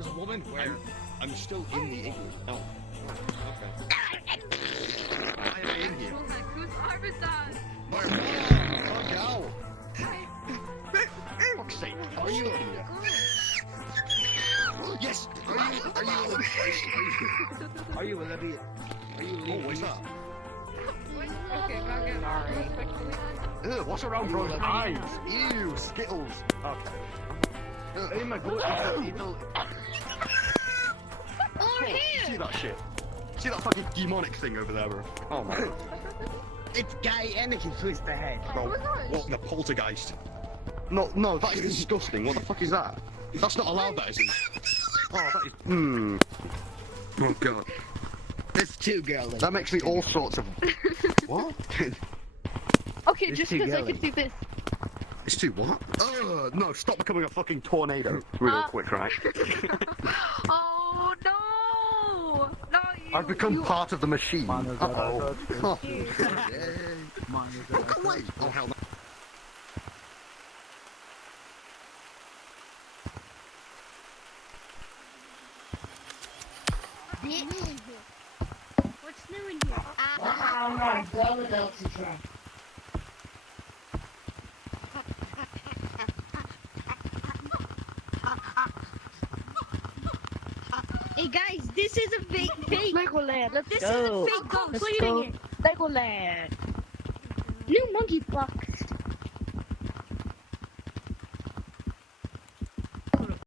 There's a woman where I'm still in the igloo. Oh. Okay. Why am I in here? Whose arm is that? Fuck out! Fuck's sake, are you in here? Yes! Are you Are you Olivia? Are you Oh, what's that? Okay, back in. Sorry. Ew, what's around bro's eyes? Ew, Skittles. Okay. Oh my god, Oh, See that shit? See that fucking demonic thing over there, bro? Oh my god. it's gay and it can twist the head. Bro, what the poltergeist? No, that is disgusting. What the fuck is that? That's not allowed, that isn't. Oh, that is. Oh god. It's too girly. That makes me all sorts of. What? Okay, It's just too because I girly. can see this. It's too what? No, stop becoming a fucking tornado. Real quick, right? Oh no! No, you. I've become part of the machine. Uh-oh. Oh, You. Look away! Oh, hell no. What's new in here? I'm not going to today. Hey guys, this is a fake. Legoland, let's This go. is a fake completing it. Legoland. New monkey block.